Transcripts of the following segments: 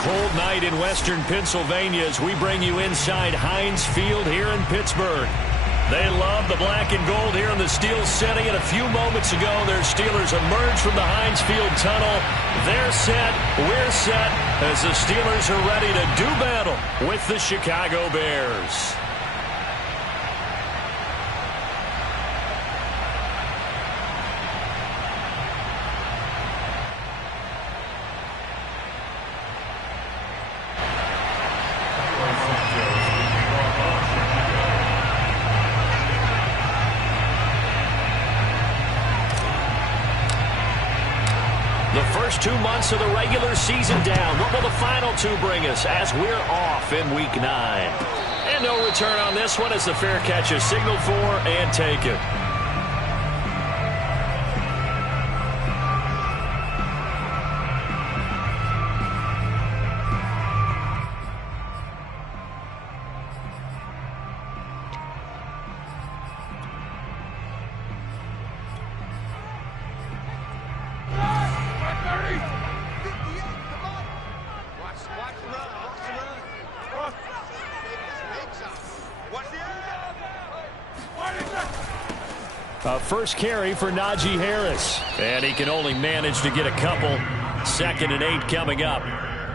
cold night in western Pennsylvania as we bring you inside Heinz Field here in Pittsburgh. They love the black and gold here in the steel setting, and a few moments ago their Steelers emerged from the Heinz Field tunnel. They're set, we're set, as the Steelers are ready to do battle with the Chicago Bears. The first 2 months of the regular season down. What will the final two bring us as we're off in Week 9? And no return on this one as the fair catch is signaled for and taken. First carry for Najee Harris. And he can only manage to get a couple. 2nd and 8 coming up.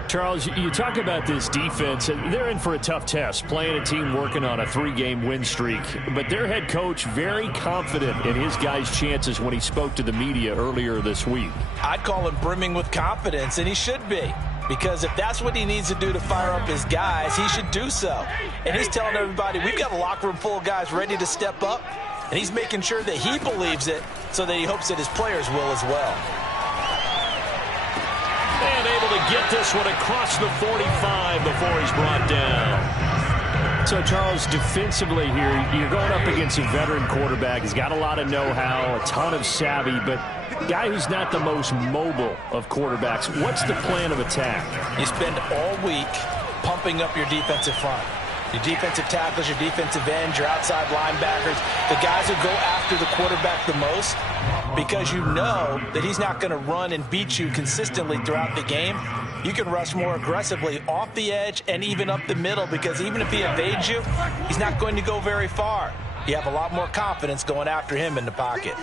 Charles, you talk about this defense. They're in for a tough test, playing a team working on a 3-game win streak. But their head coach very confident in his guys' chances when he spoke to the media earlier this week. I'd call him brimming with confidence, and he should be. Because if that's what he needs to do to fire up his guys, he should do so. And he's telling everybody, we've got a locker room full of guys ready to step up. And he's making sure that he believes it so that he hopes that his players will as well. And able to get this one across the 45 before he's brought down. So, Charles, defensively here, you're going up against a veteran quarterback. He's got a lot of know-how, a ton of savvy, but a guy who's not the most mobile of quarterbacks. What's the plan of attack? You spend all week pumping up your defensive front. Your defensive tackles, your defensive ends, your outside linebackers, the guys who go after the quarterback the most, because you know that he's not going to run and beat you consistently throughout the game. You can rush more aggressively off the edge and even up the middle, because even if he evades you, he's not going to go very far. You have a lot more confidence going after him in the pocket.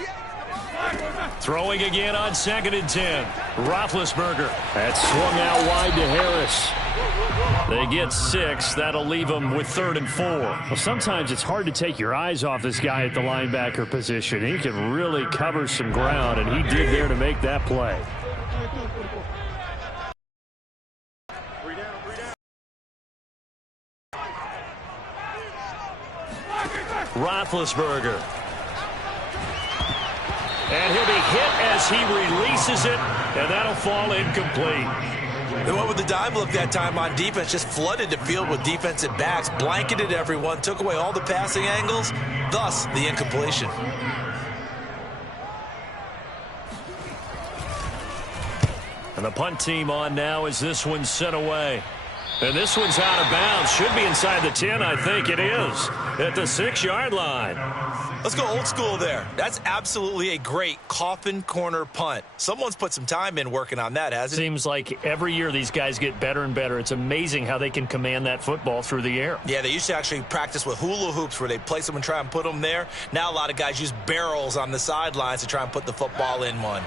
Throwing again on 2nd and 10. Roethlisberger. That's swung out wide to Harris. They get 6. That'll leave them with 3rd and 4. Well, sometimes it's hard to take your eyes off this guy at the linebacker position. He can really cover some ground, and he did there to make that play. Roethlisberger. And he'll be hit as he releases it, and that'll fall incomplete. They went with the dime look that time on defense, just flooded the field with defensive backs, blanketed everyone, took away all the passing angles, thus the incompletion. And the punt team on now as this one's sent away. And this one's out of bounds. Should be inside the 10, I think it is, at the 6-yard line. Let's go old school there. That's absolutely a great coffin corner punt. Someone's put some time in working on that, hasn't it? Seems like every year these guys get better and better. It's amazing how they can command that football through the air. Yeah, they used to actually practice with hula hoops where they place them and try and put them there. Now a lot of guys use barrels on the sidelines to try and put the football in one.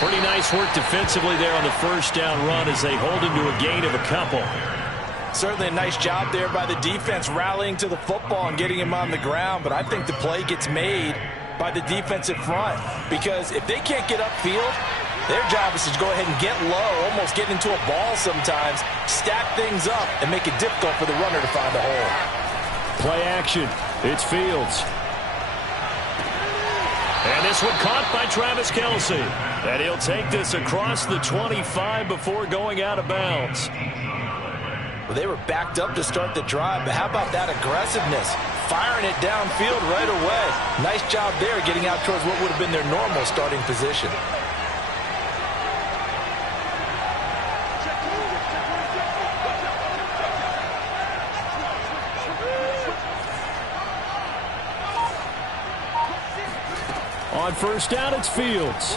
Pretty nice work defensively there on the first down run as they hold him to a gain of a couple. Certainly a nice job there by the defense rallying to the football and getting him on the ground, but I think the play gets made by the defensive front, because if they can't get upfield, their job is to go ahead and get low, almost get into a ball sometimes, stack things up, and make it difficult for the runner to find a hole. Play action. It's Fields. And this one caught by Travis Kelce. And he'll take this across the 25 before going out of bounds. Well, they were backed up to start the drive, but how about that aggressiveness? Firing it downfield right away. Nice job there getting out towards what would have been their normal starting position. On first down, it's Fields.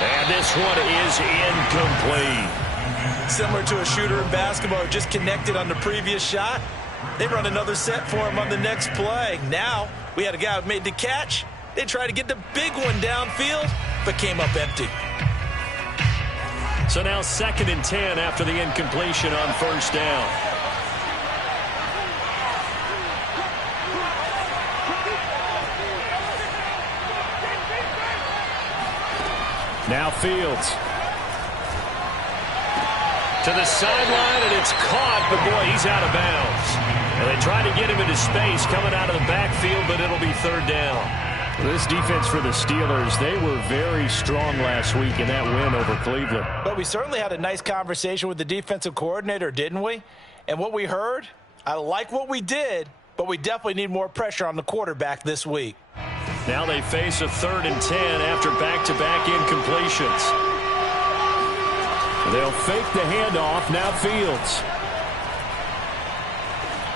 And this one is incomplete. Similar to a shooter in basketball who just connected on the previous shot. They run another set for him on the next play. Now, we had a guy who made the catch. They tried to get the big one downfield, but came up empty. So now 2nd and 10 after the incompletion on first down. Now Fields. To the sideline, and it's caught, but boy, he's out of bounds. And they try to get him into space coming out of the backfield, but it'll be 3rd down. This defense for the Steelers, they were very strong last week in that win over Cleveland. But we certainly had a nice conversation with the defensive coordinator, didn't we? And what we heard, I like what we did, but we definitely need more pressure on the quarterback this week. Now they face a 3rd and 10 after back-to-back incompletions. They'll fake the handoff. Now Fields.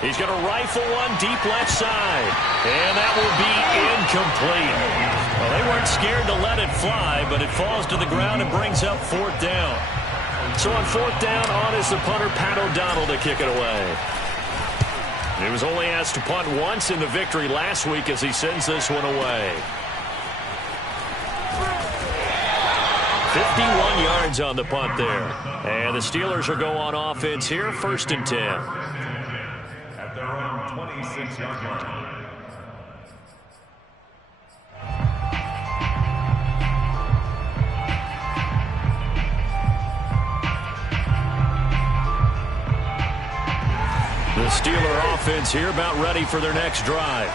He's going to rifle one deep left side. And that will be incomplete. Well, they weren't scared to let it fly, but it falls to the ground and brings up 4th down. So on 4th down, on is the punter, Pat O'Donnell, to kick it away. He was only asked to punt once in the victory last week as he sends this one away. 51 yards on the punt there. And the Steelers will go on offense here, 1st and 10. At their own 26-yard line. The Steeler offense here about ready for their next drive.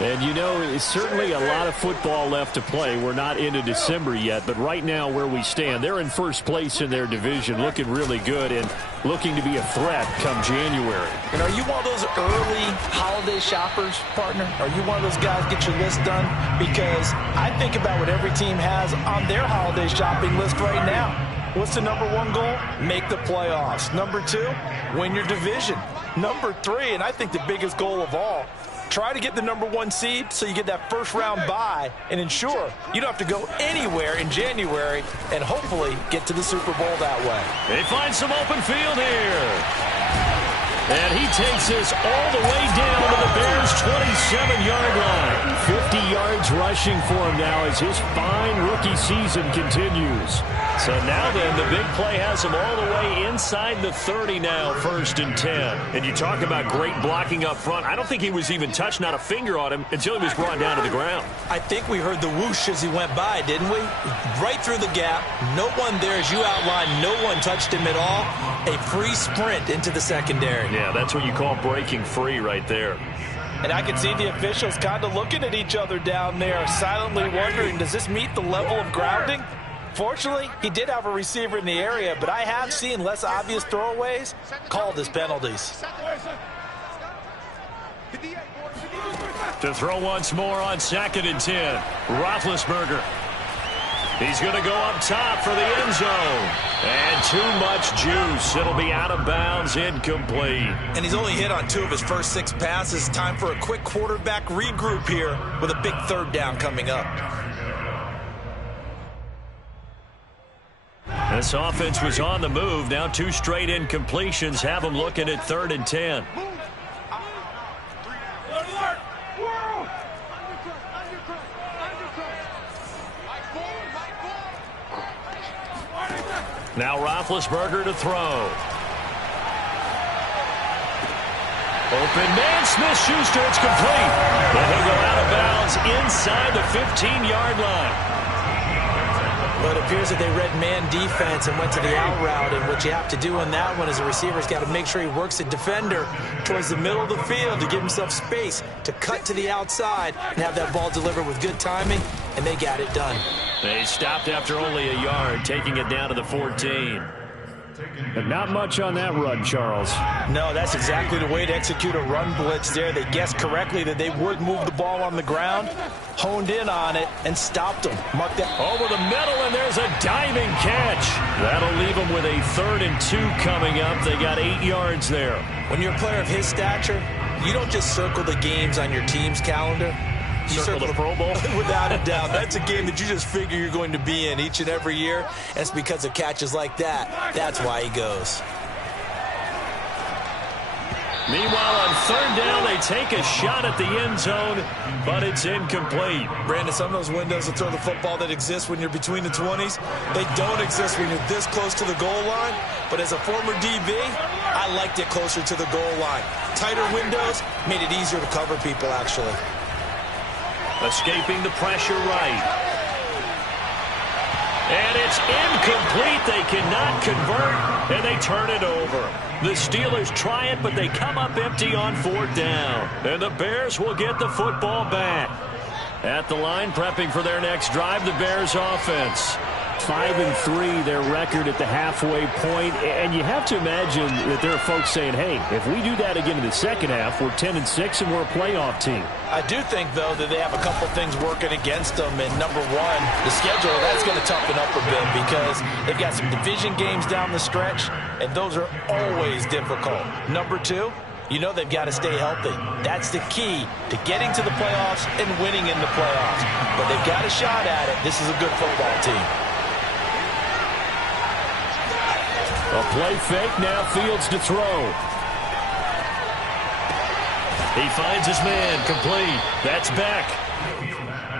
And, you know, it's certainly a lot of football left to play. We're not into December yet, but right now where we stand, they're in first place in their division, looking really good and looking to be a threat come January. And are you one of those early holiday shoppers, partner? Are you one of those guys get your list done? Because I think about what every team has on their holiday shopping list right now. What's the #1 goal? Make the playoffs. #2, win your division. #3, and I think the biggest goal of all, try to get the #1 seed so you get that first-round bye and ensure you don't have to go anywhere in January and hopefully get to the Super Bowl that way. They find some open field here. And he takes this all the way down to the Bears' 27-yard line. 50 yards rushing for him now as his fine rookie season continues. So now then, the big play has him all the way inside the 30 now, 1st and 10. And you talk about great blocking up front. I don't think he was even touched, not a finger on him, until he was brought down to the ground. I think we heard the whoosh as he went by, didn't we? Right through the gap. No one there, as you outlined. No one touched him at all. A free sprint into the secondary. Yeah, that's what you call breaking free right there. And I could see the officials kind of looking at each other down there, silently wondering, does this meet the level of grounding? Fortunately, he did have a receiver in the area, but I have seen less obvious throwaways called as penalties. To throw once more on 2nd and 10. Roethlisberger. He's going to go up top for the end zone. And too much juice. It'll be out of bounds, incomplete. And he's only hit on 2 of his first 6 passes. Time for a quick quarterback regroup here with a big 3rd down coming up. This offense was on the move. Now 2 straight incompletions have them looking at 3rd and 10. Now Roethlisberger to throw. Open man, Smith-Schuster, it's complete. But he'll go out of bounds inside the 15-yard line. But it appears that they read man defense and went to the out route, and what you have to do in that one is the receiver's got to make sure he works the defender towards the middle of the field to give himself space to cut to the outside and have that ball delivered with good timing, and they got it done. They stopped after only a yard, taking it down to the 14. But not much on that run, Charles. No, that's exactly the way to execute a run blitz there. They guessed correctly that they would move the ball on the ground, honed in on it, and stopped them. Mark that over the middle, and there's a diving catch. That'll leave them with a 3rd and 2 coming up. They got 8 yards there. When you're a player of his stature, you don't just circle the games on your team's calendar. You circle the Pro Bowl? Without a doubt. That's a game that you just figure you're going to be in each and every year. And it's because of catches like that. That's why he goes. Meanwhile, on third down, they take a shot at the end zone, but it's incomplete. Brandon, some of those windows to throw the football that exist when you're between the 20s, they don't exist when you're this close to the goal line. But as a former DB, I liked it closer to the goal line. Tighter windows made it easier to cover people, actually. Escaping the pressure right. And it's incomplete. They cannot convert, and they turn it over. The Steelers try it, but they come up empty on fourth down. And the Bears will get the football back. At the line, prepping for their next drive, the Bears offense. 5-3, their record at the halfway point. And you have to imagine that there are folks saying, hey, if we do that again in the second half, we're 10-6 and we're a playoff team. I do think, though, that they have a couple things working against them. And number one, the schedule, that's going to toughen up a bit because they've got some division games down the stretch, and those are always difficult. Number two, you know they've got to stay healthy. That's the key to getting to the playoffs and winning in the playoffs. But they've got a shot at it. This is a good football team. A play fake, now Fields to throw. He finds his man, complete. That's back.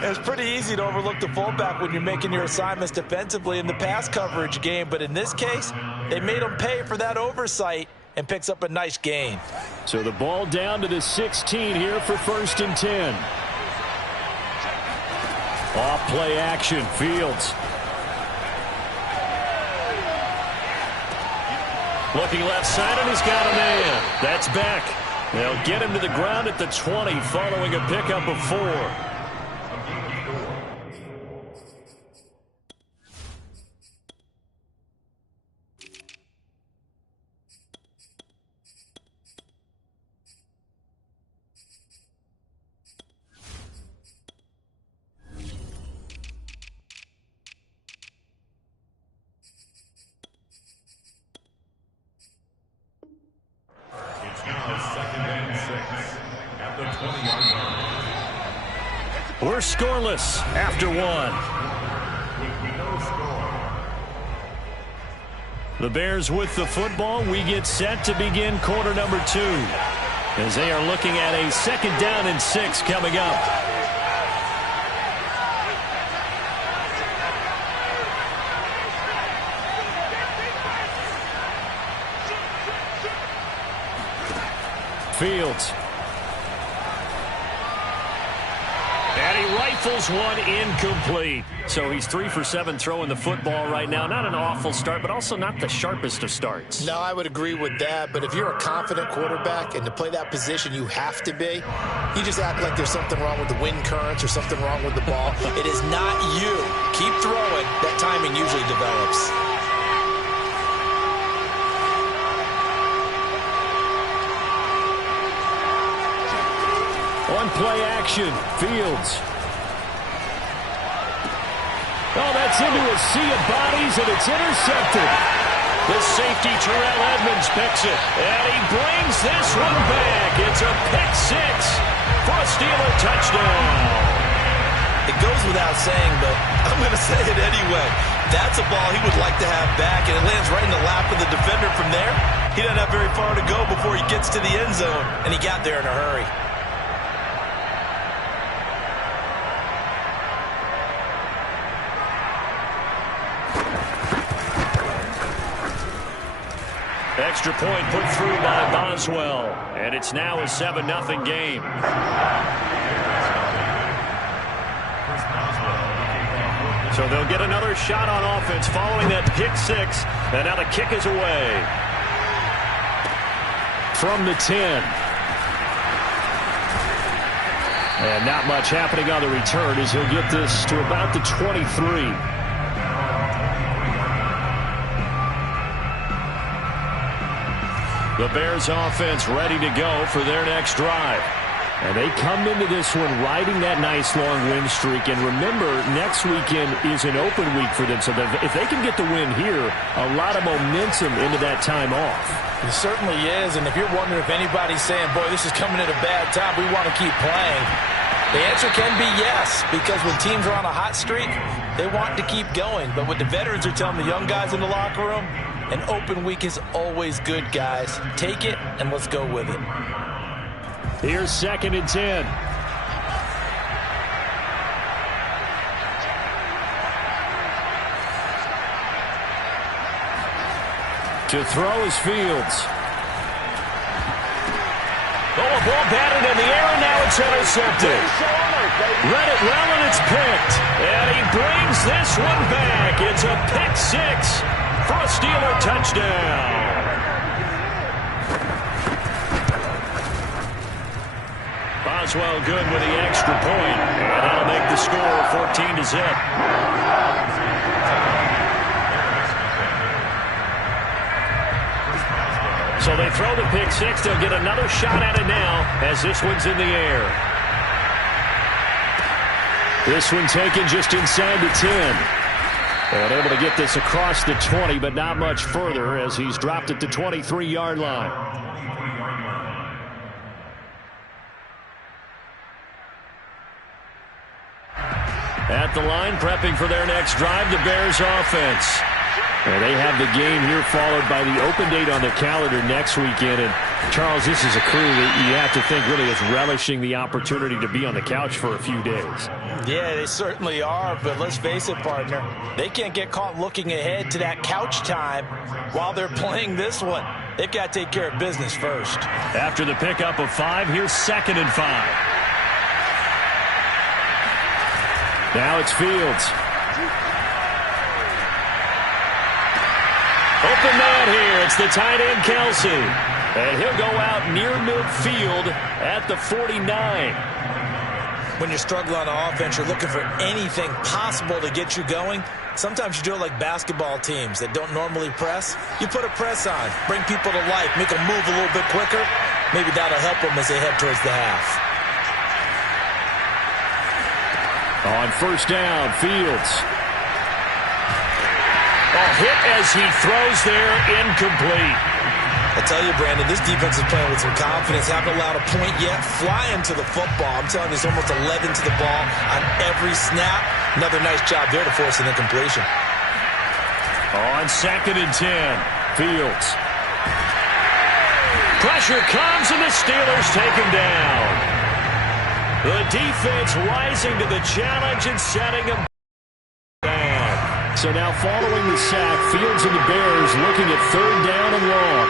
It's pretty easy to overlook the fullback when you're making your assignments defensively in the pass coverage game, but in this case, they made him pay for that oversight and picks up a nice gain. So the ball down to the 16 here for 1st and 10. Off play action, Fields. Looking left side, and he's got a man. That's back. They'll get him to the ground at the 20 following a pickup of 4. We're scoreless after 1. The Bears with the football. We get set to begin quarter number 2 as they are looking at a 2nd down and 6 coming up. Fields. And he rifles one incomplete. So he's 3 for 7 throwing the football right now. Not an awful start, but also not the sharpest of starts. No, I would agree with that. But if you're a confident quarterback and to play that position you have to be, you just act like there's something wrong with the wind currents or something wrong with the ball. It is not you. Keep throwing. That timing usually develops. On play action, Fields. Oh, that's into a sea of bodies, and it's intercepted. The safety, Terrell Edmonds, picks it, and he brings this one back. It's a pick 6 for a Steeler touchdown. It goes without saying, but I'm going to say it anyway. That's a ball he would like to have back, and it lands right in the lap of the defender from there. He doesn't have very far to go before he gets to the end zone, and he got there in a hurry. Extra point put through by Boswell, and it's now a 7-0 game. So they'll get another shot on offense following that pick 6, and now the kick is away. From the 10. And not much happening on the return as he'll get this to about the 23. The Bears offense ready to go for their next drive. And they come into this one riding that nice long win streak. And remember, next weekend is an open week for them. So if they can get the win here, a lot of momentum into that time off. It certainly is. And if you're wondering if anybody's saying, boy, this is coming at a bad time, we want to keep playing, the answer can be yes. Because when teams are on a hot streak, they want to keep going. But what the veterans are telling the young guys in the locker room, an open week is always good, guys. Take it and let's go with it. Here's 2nd and 10. To throw is Fields. Oh, a ball batted in the air, and now it's intercepted. Read it well, and it's picked. And he brings this one back. It's a pick 6 for a Steeler touchdown. Boswell good with the extra point, and that'll make the score 14-0. So they throw the pick 6. They'll get another shot at it now as this one's in the air. This one taken just inside the 10. And able to get this across the 20, but not much further as he's dropped it to 23-yard line. At the line, prepping for their next drive, the Bears offense. And they have the game here followed by the open date on the calendar next weekend. And, Charles, this is a crew that you have to think really is relishing the opportunity to be on the couch for a few days. Yeah, they certainly are, but let's face it, partner. They can't get caught looking ahead to that couch time while they're playing this one. They've got to take care of business first. After the pickup of 5, here's 2nd and 5. Now it's Fields. Open man here. It's the tight end, Kelsey. And he'll go out near midfield at the 49. When you're struggling on offense, you're looking for anything possible to get you going. Sometimes you do it like basketball teams that don't normally press. You put a press on, bring people to life, make them move a little bit quicker. Maybe that'll help them as they head towards the half. On 1st down, Fields. A hit as he throws there, incomplete. I tell you, Brandon, this defense is playing with some confidence. Haven't allowed a point yet. Flying to the football. I'm telling you, it's almost 11 to the ball on every snap. Another nice job there to force an incompletion. On 2nd and 10, Fields. Pressure comes, and the Steelers take him down. The defense rising to the challenge and setting him down. So now following the sack, Fields and the Bears looking at 3rd down and long.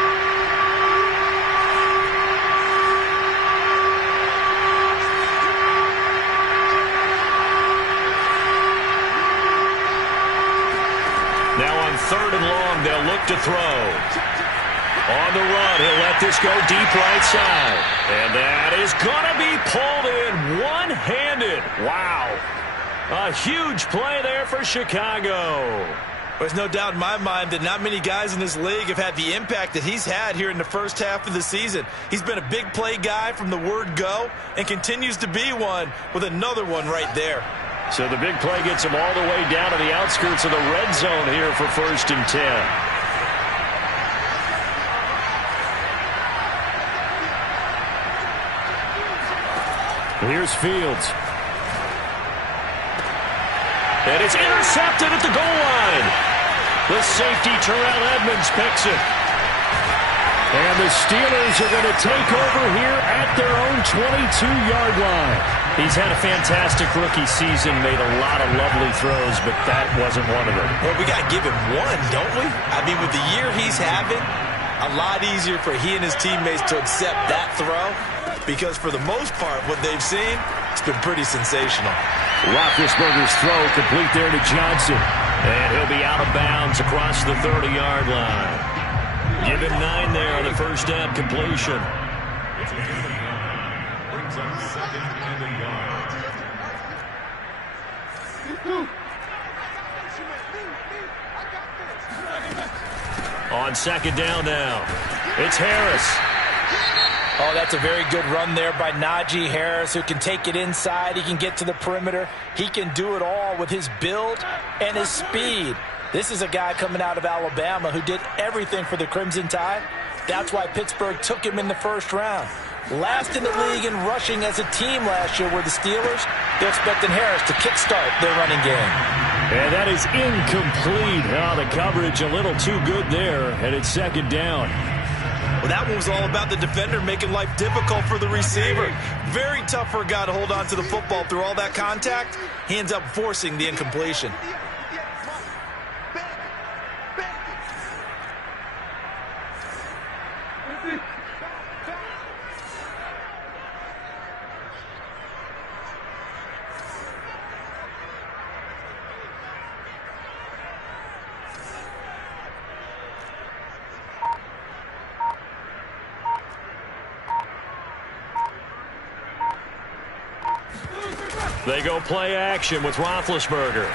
Now on 3rd and long, they'll look to throw. On the run, he'll let this go deep right side. And that is going to be pulled in one-handed. Wow. A huge play there for Chicago. There's no doubt in my mind that not many guys in this league have had the impact that he's had here in the first half of the season. He's been a big play guy from the word go and continues to be one with another one right there. So the big play gets him all the way down to the outskirts of the red zone here for 1st and 10. Here's Fields. And it's intercepted at the goal line. The safety, Terrell Edmonds, picks it. And the Steelers are going to take over here at their own 22-yard line. He's had a fantastic rookie season, made a lot of lovely throws, but that wasn't one of them. Well, we got to give him one, don't we? I mean, with the year he's having, a lot easier for he and his teammates to accept that throw. Because for the most part, what they've seen, it's been pretty sensational. Roethlisberger's throw complete there to Johnson. And he'll be out of bounds across the 30-yard line. Give him 9 there on the 1st down completion. Brings up 2nd and a yard. On 2nd down now, it's Harris. Oh, that's a very good run there by Najee Harris, who can take it inside. He can get to the perimeter. He can do it all with his build and his speed. This is a guy coming out of Alabama who did everything for the Crimson Tide. That's why Pittsburgh took him in the first round. Last in the league in rushing as a team last year were the Steelers. They're expecting Harris to kickstart their running game. And that is incomplete. Oh, the coverage a little too good there, and it's second down. Well, that one was all about the defender making life difficult for the receiver. Very tough for a guy to hold on to the football through all that contact. He ends up forcing the incompletion. They go play action with Roethlisberger.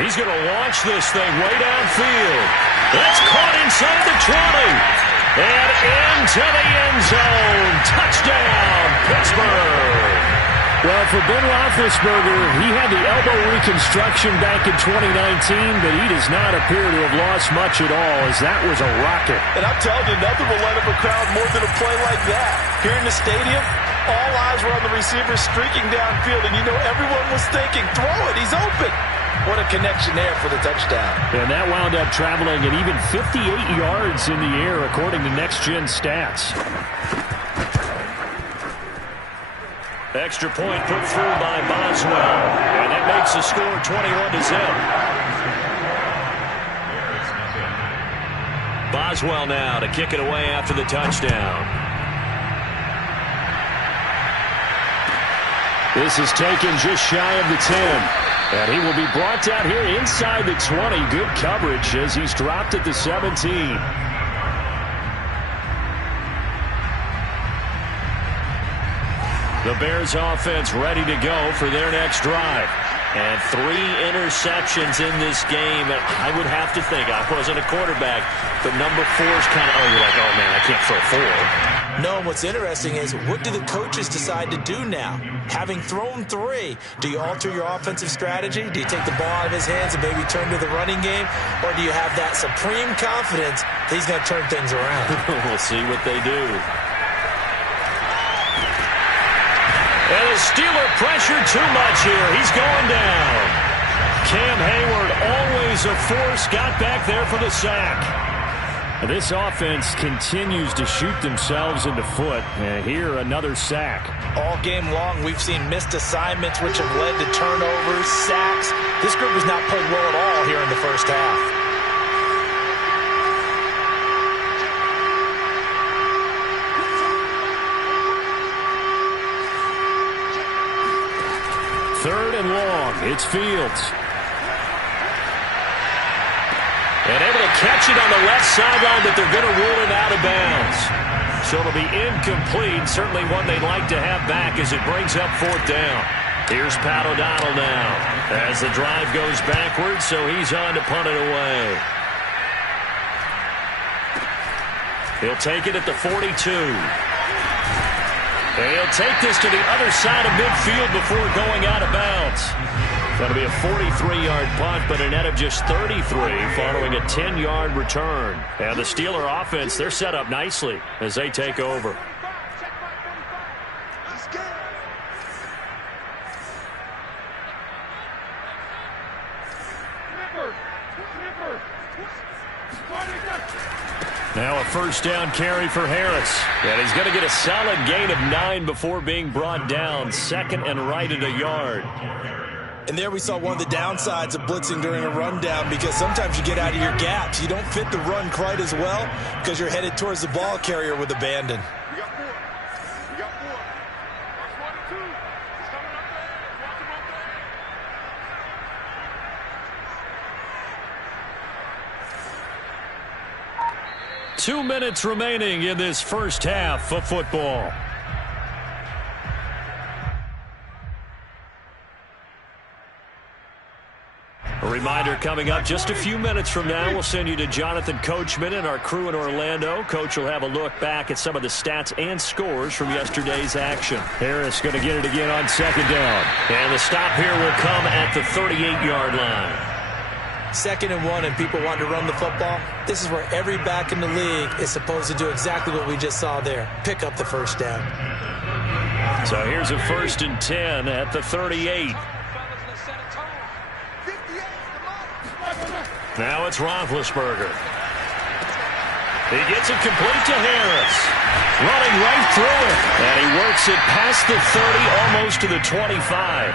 He's going to launch this thing way downfield. It's caught inside the 20. And into the end zone. Touchdown, Pittsburgh. Well, for Ben Roethlisberger, he had the elbow reconstruction back in 2019, but he does not appear to have lost much at all, as that was a rocket. And I'm telling you, nothing will light up a crowd more than a play like that. Here in the stadium, all eyes were on the receiver streaking downfield, and you know everyone was thinking, throw it, he's open. What a connection there for the touchdown. And that wound up traveling at even 58 yards in the air, according to Next Gen Stats. Extra point put through by Boswell, and that makes the score 21-0. Boswell now to kick it away after the touchdown. This is taken just shy of the 10. And he will be brought down here inside the 20. Good coverage as he's dropped at the 17. The Bears offense ready to go for their next drive. And 3 interceptions in this game. And I would have to think, I wasn't a quarterback, but number 4 is kind of, you're like, oh man, I can't throw 4. No, what's interesting is, what do the coaches decide to do now? Having thrown 3, do you alter your offensive strategy? Do you take the ball out of his hands and maybe turn to the running game? Or do you have that supreme confidence that he's going to turn things around? We'll see what they do. And the Steeler pressure too much here. He's going down. Cam Hayward, always a force, got back there for the sack. This offense continues to shoot themselves in the foot. And here, another sack. All game long, we've seen missed assignments, which have led to turnovers, sacks. This group has not played well at all here in the first half. Third and long. It's Fields. And able to catch it on the left sideline, but they're going to rule it out of bounds. So it'll be incomplete. Certainly one they'd like to have back as it brings up 4th down. Here's Pat O'Donnell now as the drive goes backwards, so he's on to punt it away. He'll take it at the 42. And he'll take this to the other side of midfield before going out of bounds. That'll be a 43-yard punt, but a net of just 33 following a 10-yard return. And the Steeler offense, they're set up nicely as they take over. Now a first down carry for Harris. And he's going to get a solid gain of 9 before being brought down. 2nd and right at a yard. And there we saw one of the downsides of blitzing during a rundown, because sometimes you get out of your gaps. You don't fit the run quite as well because you're headed towards the ball carrier with abandon. Two minutes remaining in this first half of football. A reminder coming up just a few minutes from now, we'll send you to Jonathan Coachman and our crew in Orlando. Coach will have a look back at some of the stats and scores from yesterday's action. Harris going to get it again on second down. And the stop here will come at the 38-yard line. 2nd and 1 and people want to run the football. This is where every back in the league is supposed to do exactly what we just saw there. Pick up the first down. So here's a 1st and 10 at the 38. Now it's Roethlisberger. He gets it complete to Harris. Running right through it. And he works it past the 30, almost to the 25.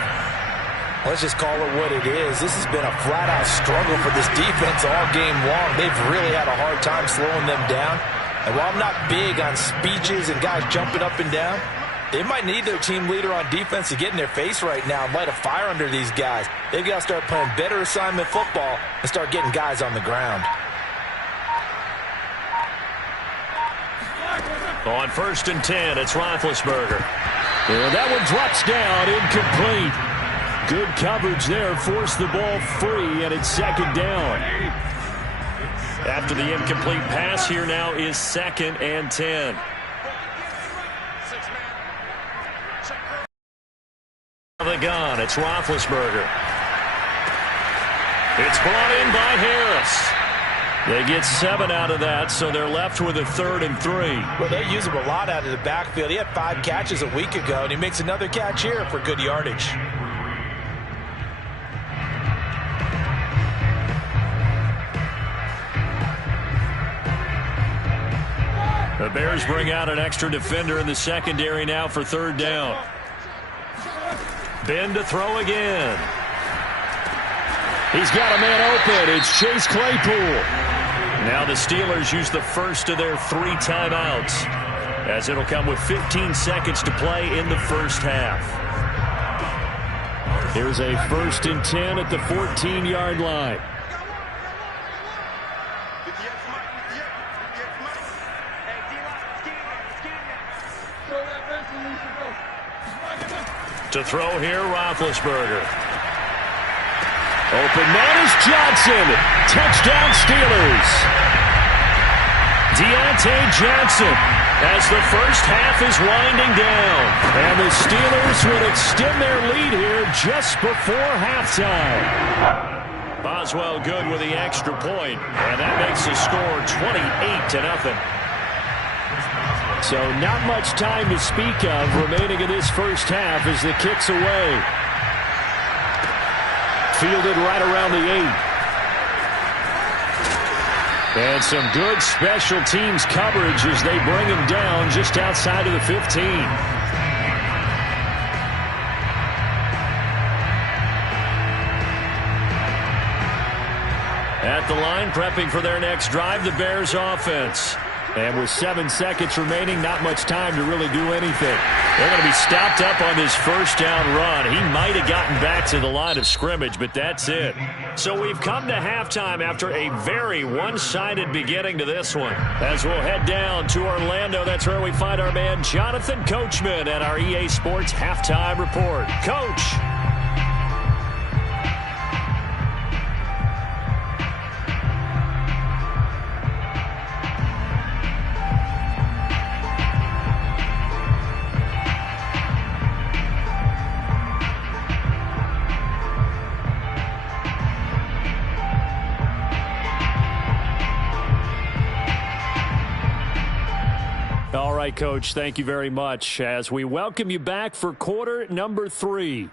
Let's just call it what it is. This has been a flat-out struggle for this defense all game long. They've really had a hard time slowing them down. And while I'm not big on speeches and guys jumping up and down, they might need their team leader on defense to get in their face right now and light a fire under these guys. They've got to start playing better assignment football and start getting guys on the ground. On 1st and 10, it's Roethlisberger. And that one drops down, incomplete. Good coverage there, forced the ball free, and it's 2nd down. After the incomplete pass, here now is 2nd and 10. The gun, it's Roethlisberger. It's brought in by Harris. They get 7 out of that, so they're left with a 3rd and 3. Well, they use him a lot out of the backfield. He had 5 catches a week ago, and he makes another catch here for good yardage. The Bears bring out an extra defender in the secondary now for 3rd down. Ben to throw again. He's got a man open. It's Chase Claypool. Now the Steelers use the first of their 3 timeouts, as it'll come with 15 seconds to play in the first half. Here's a 1st and 10 at the 14-yard line. To throw here, Roethlisberger. Open man is Johnson. Touchdown Steelers. Deontay Johnson as the first half is winding down. And the Steelers would extend their lead here just before halftime. Boswell good with the extra point, and that makes the score 28-0. So not much time to speak of remaining in this first half as the kick's away. Fielded right around the 8. And some good special teams coverage as they bring him down just outside of the 15. At the line, prepping for their next drive, the Bears offense. And with 7 seconds remaining, not much time to really do anything. They're going to be stopped up on this first down run. He might have gotten back to the line of scrimmage, but that's it. So we've come to halftime after a very one-sided beginning to this one. As we'll head down to Orlando, that's where we find our man Jonathan Coachman at our EA Sports Halftime Report. Coach. All right, Coach, thank you very much as we welcome you back for quarter number 3.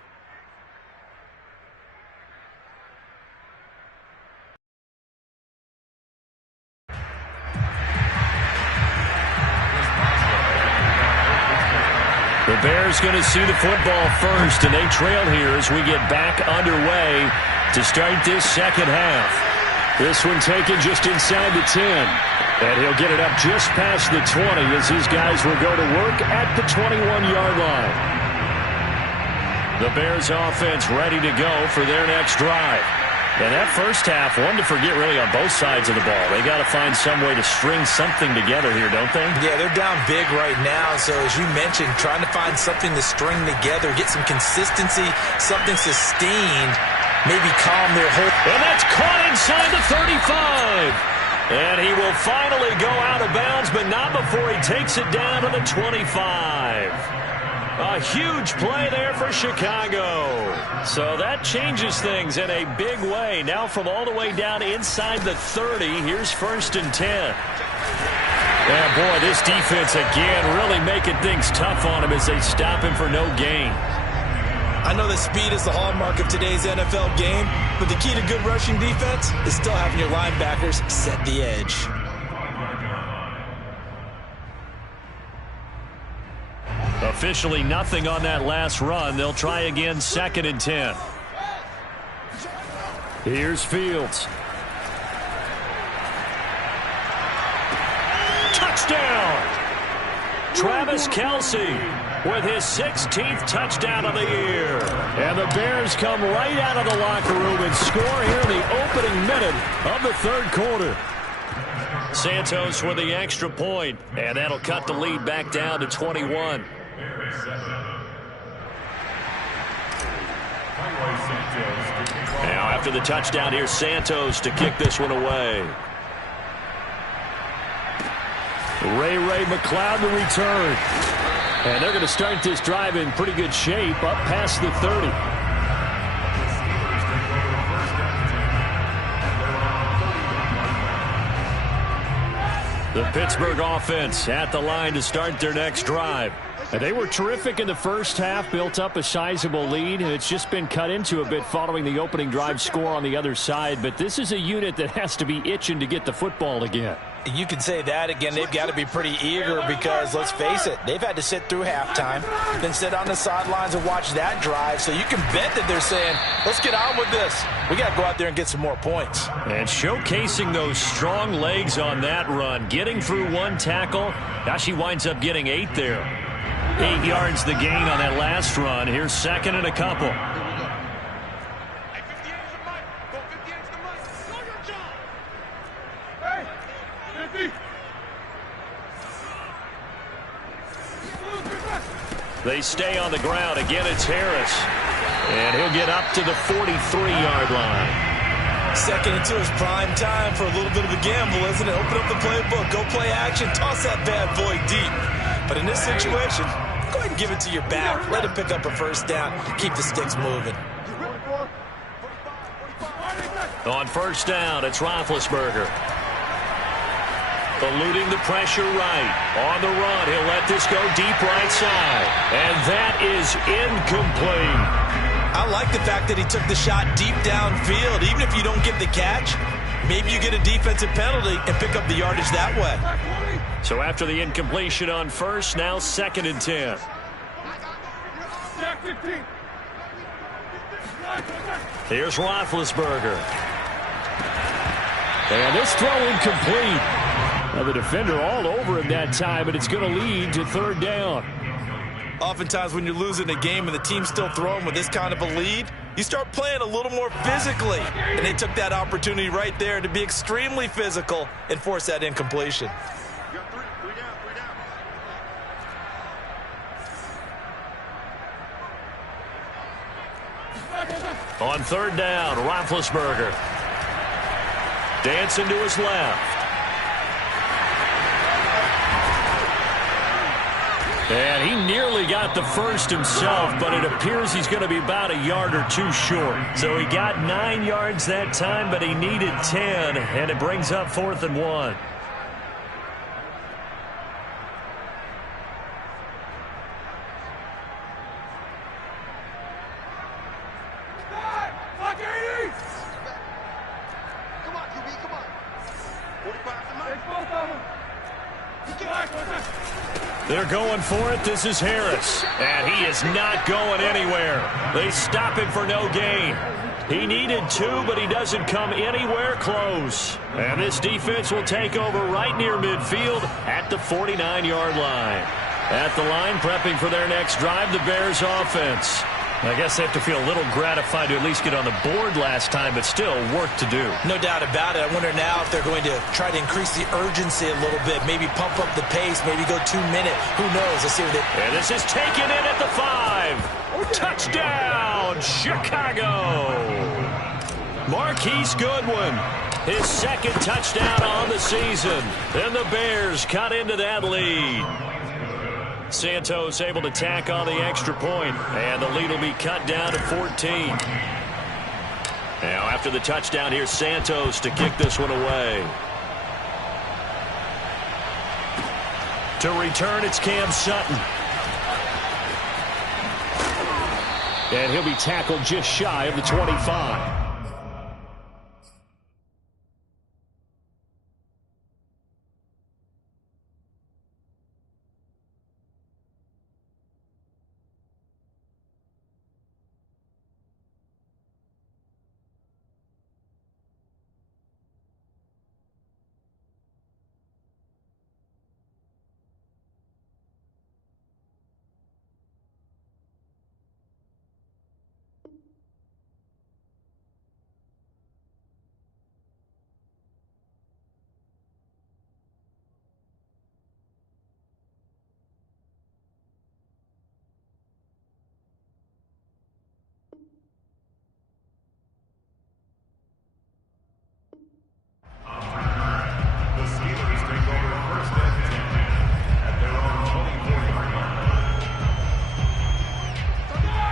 The Bears going to see the football first, and they trail here as we get back underway to start this second half. This one taken just inside the 10. And he'll get it up just past the 20 as his guys will go to work at the 21-yard line. The Bears offense ready to go for their next drive. And that first half, one to forget really on both sides of the ball. They got to find some way to string something together here, don't they? Yeah, they're down big right now. So as you mentioned, trying to find something to string together, get some consistency, something sustained. maybe calm their whole... And that's caught inside the 35. And he will finally go out of bounds, but not before he takes it down to the 25. A huge play there for Chicago. So that changes things in a big way. Now from all the way down inside the 30, here's 1st and 10. Yeah, boy, this defense again really making things tough on him as they stop him for no gain. I know that speed is the hallmark of today's NFL game, but the key to good rushing defense is still having your linebackers set the edge. Officially nothing on that last run. They'll try again, 2nd and 10. Here's Fields. Touchdown! Travis Kelce with his 16th touchdown of the year. And the Bears come right out of the locker room and score here in the opening minute of the 3rd quarter. Santos with the extra point, and that'll cut the lead back down to 21. Now after the touchdown, here's Santos to kick this one away. Ray McLeod to return. And they're going to start this drive in pretty good shape up past the 30. The Pittsburgh offense at the line to start their next drive. And they were terrific in the first half, built up a sizable lead, and it's just been cut into a bit following the opening drive score on the other side. But this is a unit that has to be itching to get the football again. You can say that again. They've got to be pretty eager because, let's face it, they've had to sit through halftime, then sit on the sidelines and watch that drive. So you can bet that they're saying, let's get on with this. We got to go out there and get some more points. And showcasing those strong legs on that run, getting through one tackle. Now she winds up getting 8 there. 8 yards the gain on that last run. Here's 2nd and a couple. They stay on the ground. Again, it's Harris. And he'll get up to the 43-yard line. 2nd and 2 is prime time for a little bit of a gamble, isn't it? Open up the playbook, go play action, toss that bad boy deep. But in this situation, go ahead and give it to your back. Let him pick up a 1st down. Keep the sticks moving. On 1st down, it's Roethlisberger. Eluding the pressure right. On the run, he'll let this go deep right side. And that is incomplete. I like the fact that he took the shot deep downfield. Even if you don't get the catch, maybe you get a defensive penalty and pick up the yardage that way. So after the incompletion on 1st, now 2nd and 10. Here's Roethlisberger. And this throw incomplete. Now the defender all over him that time, but it's going to lead to 3rd down. Oftentimes when you're losing a game and the team's still throwing with this kind of a lead, you start playing a little more physically. And they took that opportunity right there to be extremely physical and force that incompletion. On 3rd down, Roethlisberger. Dancing to his left. And he nearly got the 1st himself, but it appears he's going to be about a yard or 2 short. So he got 9 yards that time, but he needed 10, and it brings up 4th and 1. They're going for it. This is Harris. And he is not going anywhere. They stop him for no gain. He needed 2, but he doesn't come anywhere close. And this defense will take over right near midfield at the 49-yard line. At the line, prepping for their next drive, the Bears offense. I guess they have to feel a little gratified to at least get on the board last time, but still work to do. No doubt about it. I wonder now if they're going to try to increase the urgency a little bit, maybe pump up the pace, maybe go 2-minute. Who knows? Let's see what they... And this is taken in at the 5. Touchdown, Chicago. Marquise Goodwin, his second touchdown on the season. And the Bears cut into that lead. Santos able to tack on the extra point, and the lead will be cut down to 14. Now after the touchdown, here's Santos to kick this one away. To return, it's Cam Sutton. And he'll be tackled just shy of the 25.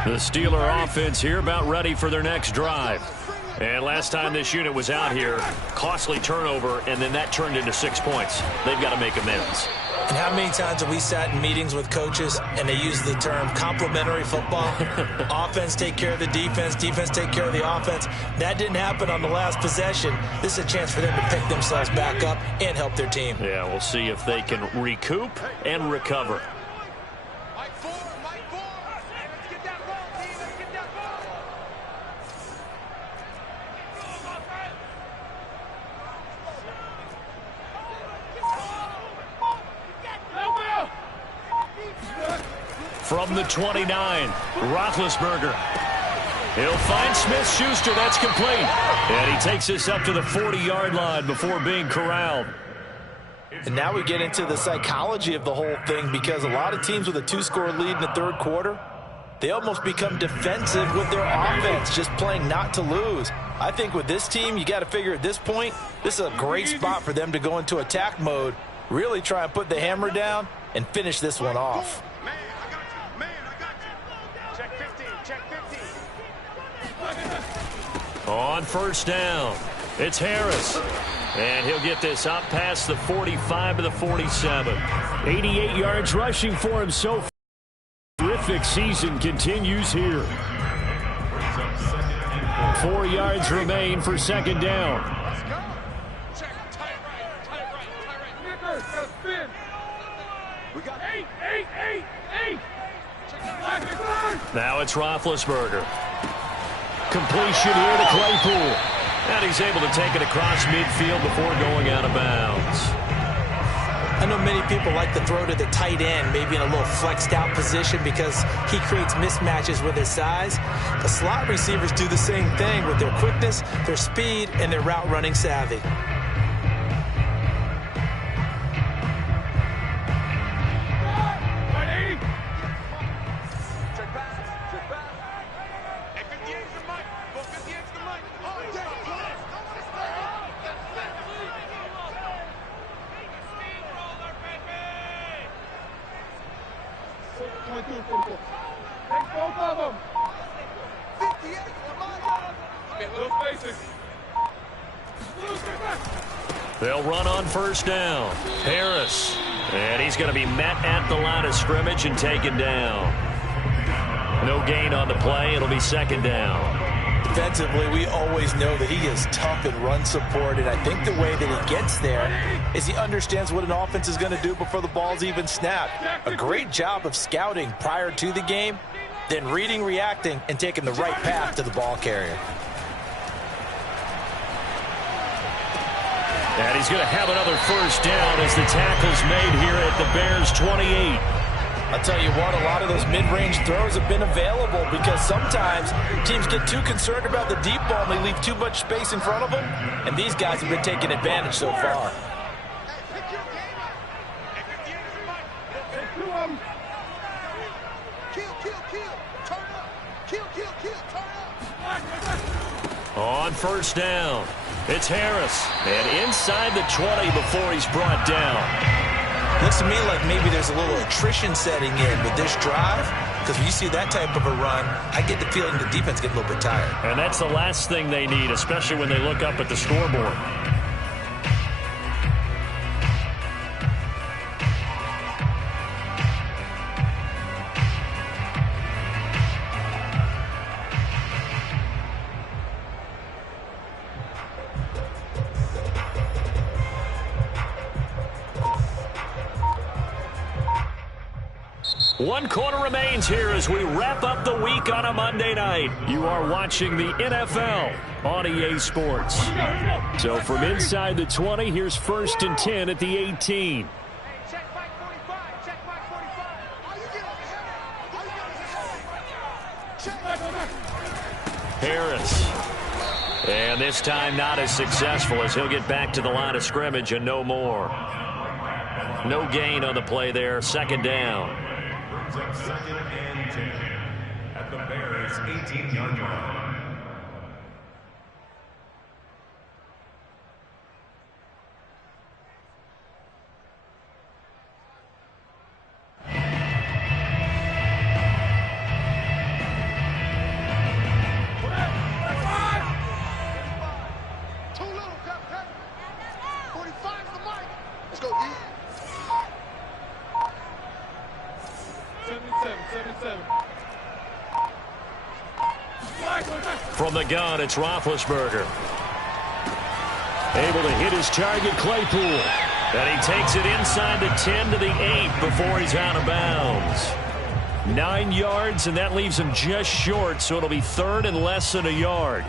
The Steeler offense here about ready for their next drive. And last time this unit was out here, costly turnover, and then that turned into 6 points. They've got to make amends. And how many times have we sat in meetings with coaches and they use the term complementary football? Offense take care of the defense, defense take care of the offense. That didn't happen on the last possession. This is a chance for them to pick themselves back up and help their team. Yeah, we'll see if they can recoup and recover. From the 29, Roethlisberger. He'll find Smith-Schuster. That's complete. And he takes this up to the 40-yard line before being corralled. And now we get into the psychology of the whole thing, because a lot of teams with a 2-score lead in the third quarter, they almost become defensive with their offense, just playing not to lose. I think with this team, you got to figure at this point, this is a great spot for them to go into attack mode, really try and put the hammer down and finish this one off. On first down, it's Harris. And he'll get this up past the 45 to the 47. 88 yards rushing for him so far. Terrific season continues here. 4 yards remain for second down. Now it's Roethlisberger. Completion here to Claypool. And he's able to take it across midfield before going out of bounds. I know many people like to throw to the tight end, maybe in a little flexed out position because he creates mismatches with his size. The slot receivers do the same thing with their quickness, their speed, and their route running savvy. They'll run on first down. Harris. And he's going to be met at the line of scrimmage and taken down. No gain on the play. It'll be second down. Defensively, we always know that he is tough in run support, and I think the way that he gets there is he understands what an offense is going to do before the ball's even snapped. A great job of scouting prior to the game, then reading, reacting, and taking the right path to the ball carrier. And he's going to have another first down as the tackle's made here at the Bears' 28. I'll tell you what, a lot of those mid-range throws have been available because sometimes teams get too concerned about the deep ball and they leave too much space in front of them, and these guys have been taking advantage so far. On first down, it's Harris. And inside the 20 before he's brought down. Looks to me like maybe there's a little attrition setting in with this drive, because when you see that type of a run, I get the feeling the defense get a little bit tired. And that's the last thing they need, especially when they look up at the scoreboard. One quarter remains here as we wrap up the week on a Monday night. You are watching the NFL on EA Sports. So from inside the 20, here's 1st and 10 at the 18. Harris. And this time not as successful as he'll get back to the line of scrimmage and no more. No gain on the play there. 2nd down. Up 2nd and 10 at the Bears' 18-yard line. Too little, Captain. 45 the mic. Let's go, D. 77. From the gun, it's Roethlisberger. Able to hit his target, Claypool. And he takes it inside the 10 to the 8 before he's out of bounds. 9 yards, and that leaves him just short, so it'll be 3rd and less than a yard.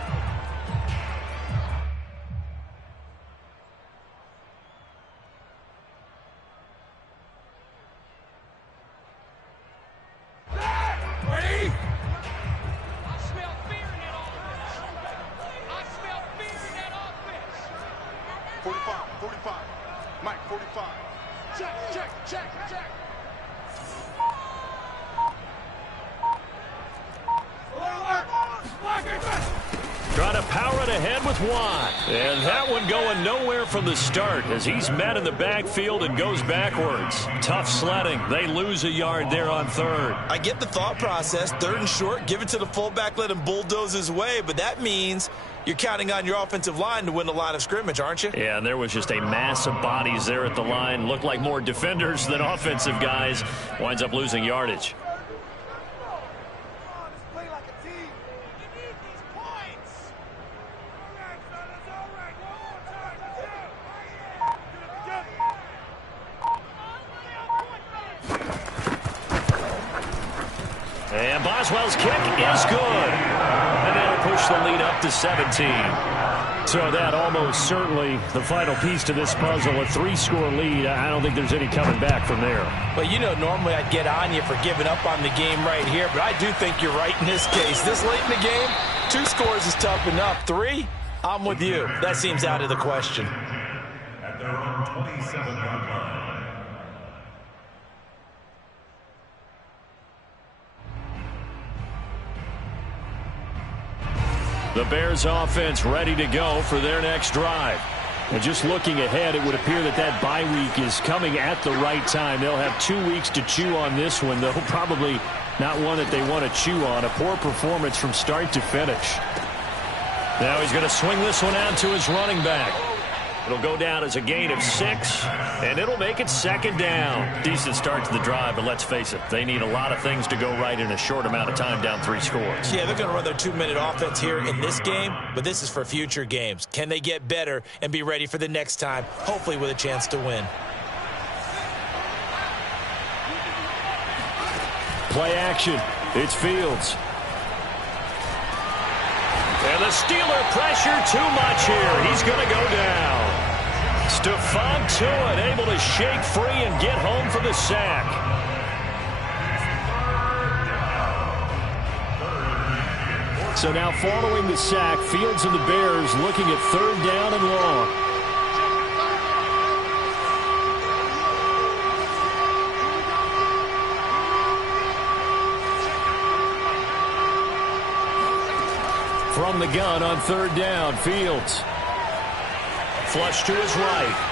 Trying to power it ahead with Watt. And that one going nowhere from the start as he's met in the backfield and goes backwards. Tough sledding. They lose a yard there on 3rd. I get the thought process. 3rd and short, give it to the fullback, let him bulldoze his way. But that means you're counting on your offensive line to win the line of scrimmage, aren't you? Yeah, and there was just a mass of bodies there at the line. Looked like more defenders than offensive guys. Winds up losing yardage. And Boswell's kick is good. And that'll push the lead up to 17. So that almost certainly the final piece to this puzzle, a 3-score lead. I don't think there's any coming back from there. Well, you know, normally I'd get on you for giving up on the game right here, but I do think you're right in this case. This late in the game, 2 scores is tough enough. 3, I'm with you. That seems out of the question. At their own 27-yard line. The Bears offense ready to go for their next drive. And just looking ahead, it would appear that that bye week is coming at the right time. They'll have 2 weeks to chew on this one, though probably not one that they want to chew on. A poor performance from start to finish. Now he's going to swing this one out to his running back. It'll go down as a gain of 6, and it'll make it 2nd down. Decent start to the drive, but let's face it, they need a lot of things to go right in a short amount of time, down 3 scores. Yeah, they're going to run their 2-minute offense here in this game, but this is for future games. Can they get better and be ready for the next time, hopefully with a chance to win? Play action. It's Fields. And the Steeler pressure too much here. He's going to go down. Stephon Tuitt able to shake free and get home for the sack. So now following the sack, Fields and the Bears looking at 3rd down and long. From the gun on third down, Fields. Flush to his right.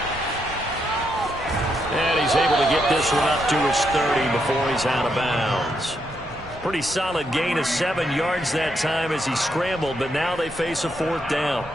And he's able to get this one up to his 30 before he's out of bounds. Pretty solid gain of 7 yards that time as he scrambled, but now they face a fourth down.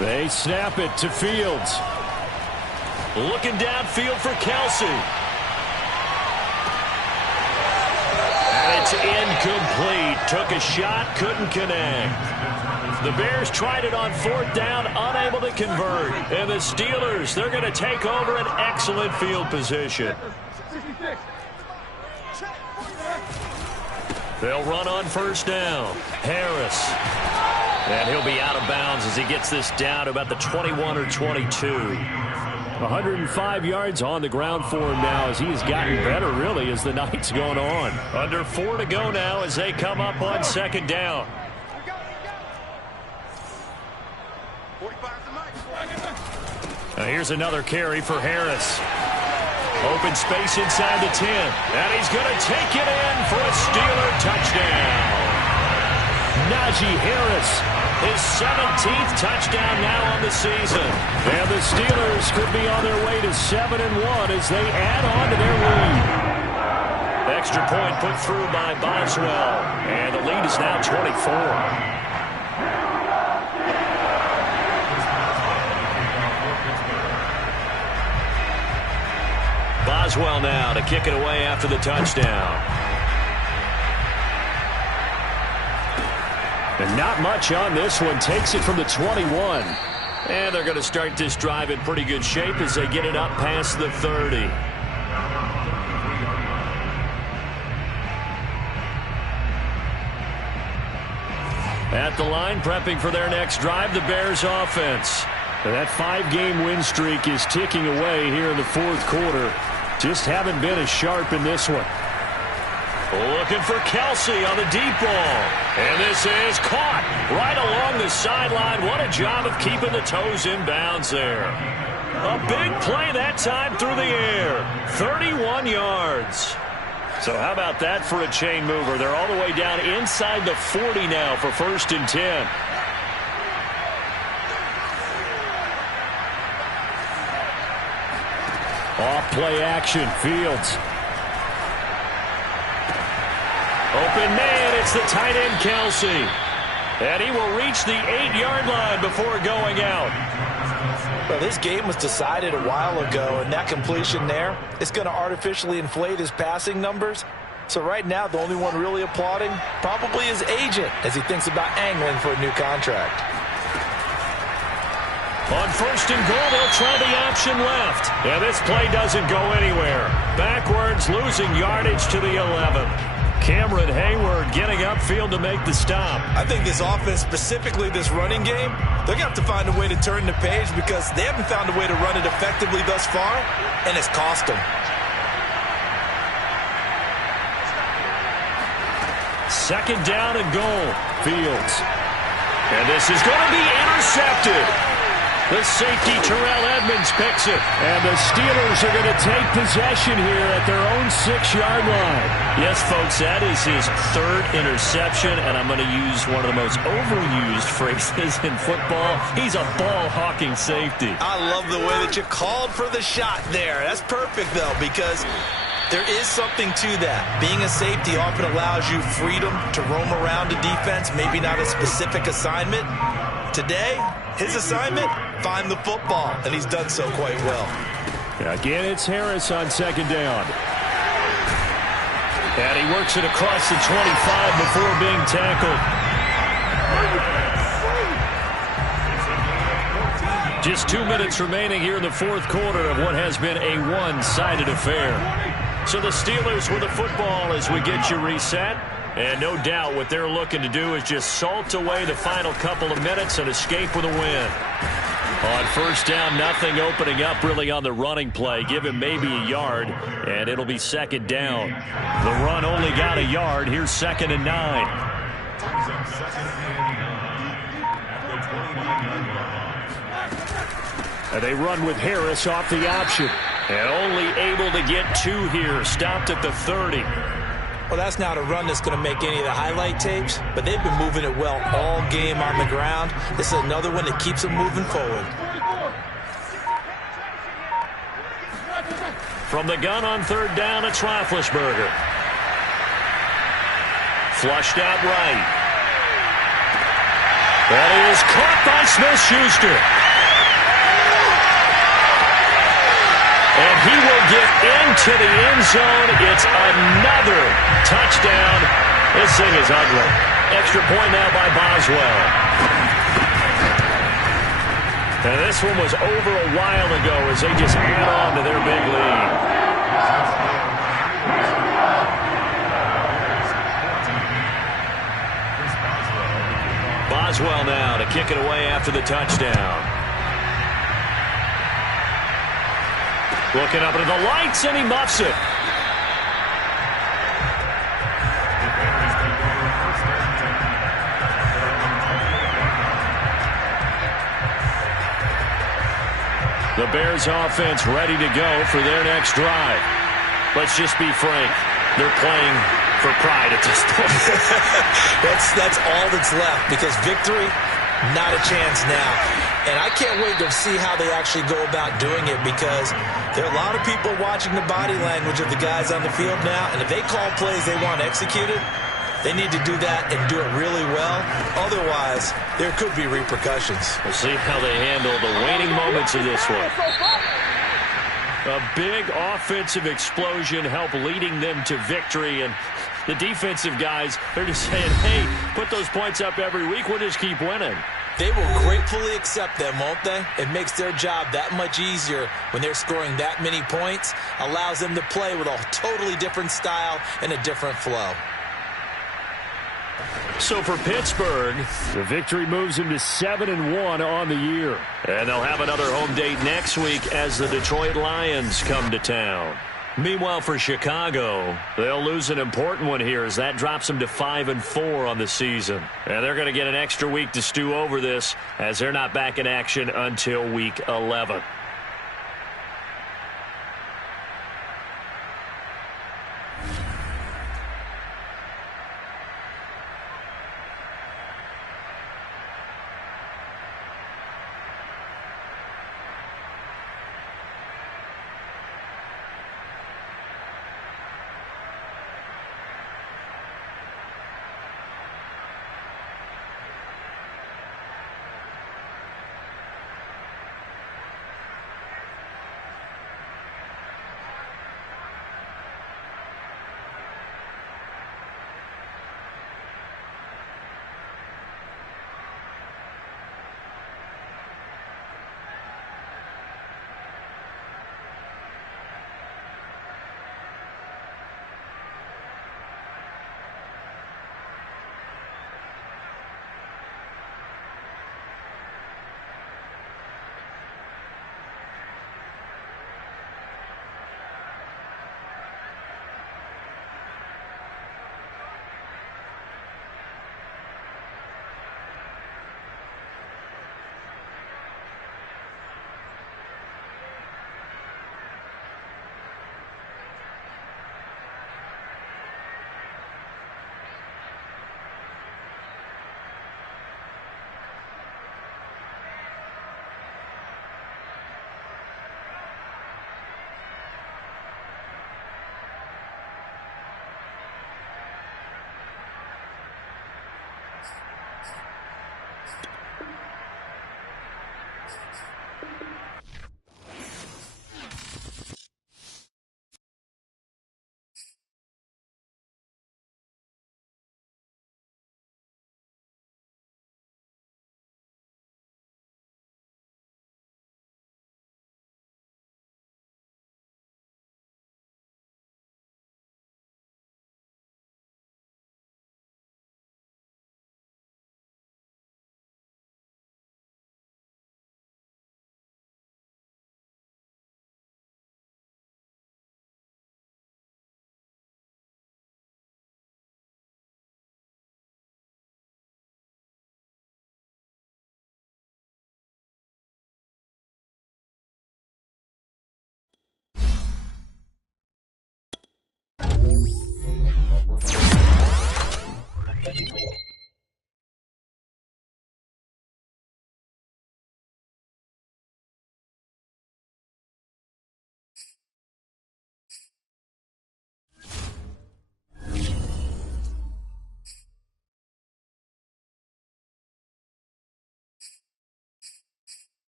They snap it to Fields. Looking downfield for Kelsey. And it's incomplete. Took a shot, couldn't connect. The Bears tried it on fourth down, unable to convert. And the Steelers, they're going to take over an excellent field position. They'll run on first down. Harris. And he'll be out of bounds as he gets this down to about the 21 or 22. 105 yards on the ground for him now as he has gotten better, really, as the night's gone on. Under 4 to go now as they come up on second down. Now here's another carry for Harris. Open space inside the 10. And he's going to take it in for a Steeler touchdown. Najee Harris, his 17th touchdown now on the season. And the Steelers could be on their way to 7-1 as they add on to their lead. Extra point put through by Boswell. And the lead is now 24. Boswell now to kick it away after the touchdown. And not much on this one. Takes it from the 21. And they're going to start this drive in pretty good shape as they get it up past the 30. At the line, prepping for their next drive, the Bears offense. That 5-game win streak is ticking away here in the fourth quarter. Just haven't been as sharp in this one. Looking for Kelsey on the deep ball. And this is caught right along the sideline. What a job of keeping the toes in bounds there. A big play that time through the air. 31 yards. So how about that for a chain mover? They're all the way down inside the 40 now for 1st and 10. Off play action, Fields. Open man, it's the tight end Kelsey. And he will reach the 8-yard line before going out. Well, this game was decided a while ago, and that completion there is going to artificially inflate his passing numbers. So right now, the only one really applauding probably his agent as he thinks about angling for a new contract. On 1st and goal, they'll try the option left. And this play doesn't go anywhere. Backwards, losing yardage to the 11. Cameron Hayward getting upfield to make the stop. I think this offense, specifically this running game, they're going to have to find a way to turn the page because they haven't found a way to run it effectively thus far, and it's cost them. Second down and goal. Fields. And this is going to be intercepted. The safety, Terrell Edmonds, picks it. And the Steelers are going to take possession here at their own 6-yard line. Yes, folks, that is his 3rd interception, and I'm going to use one of the most overused phrases in football. He's a ball-hawking safety. I love the way that you called for the shot there. That's perfect, though, because there is something to that. Being a safety often allows you freedom to roam around the defense, maybe not a specific assignment. Today, his assignment, find the football, and he's done so quite well. Again, it's Harris on second down. And he works it across the 25 before being tackled. Just 2 minutes remaining here in the fourth quarter of what has been a one-sided affair. So the Steelers with the football as we get you reset. And no doubt what they're looking to do is just salt away the final couple of minutes and escape with a win. On first down, nothing opening up really on the running play. Give him maybe a yard, and it'll be second down. The run only got a yard. Here's 2nd and 9. And they run with Harris off the option. And only able to get 2 here. Stopped at the 30. Well, that's not a run that's going to make any of the highlight tapes, but they've been moving it well all game on the ground. This is another one that keeps them moving forward. From the gun on 3rd down, it's Roethlisberger. Flushed out right. That is caught by Smith-Schuster. And he will get into the end zone. It's another touchdown. This thing is ugly. Extra point now by Boswell. And this one was over a while ago as they just add on to their big lead. Boswell now to kick it away after the touchdown. Looking up into the lights, and he muffs it. The Bears offense ready to go for their next drive. Let's just be frank. They're playing for pride at this point. That's all that's left, because victory, not a chance now. And I can't wait to see how they actually go about doing it, because there are a lot of people watching the body language of the guys on the field now, and if they call plays they want executed, they need to do that and do it really well. Otherwise, there could be repercussions. We'll see how they handle the waning moments of this one. A big offensive explosion helped leading them to victory, and the defensive guys, they're just saying, hey, put those points up every week, we'll just keep winning. They will gratefully accept them, won't they? It makes their job that much easier when they're scoring that many points. Allows them to play with a totally different style and a different flow. So for Pittsburgh, the victory moves them to 7-1 on the year. And they'll have another home date next week as the Detroit Lions come to town. Meanwhile, for Chicago, they'll lose an important one here as that drops them to 5-4 on the season. And they're going to get an extra week to stew over this as they're not back in action until week 11.